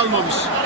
kesecek kalmamış.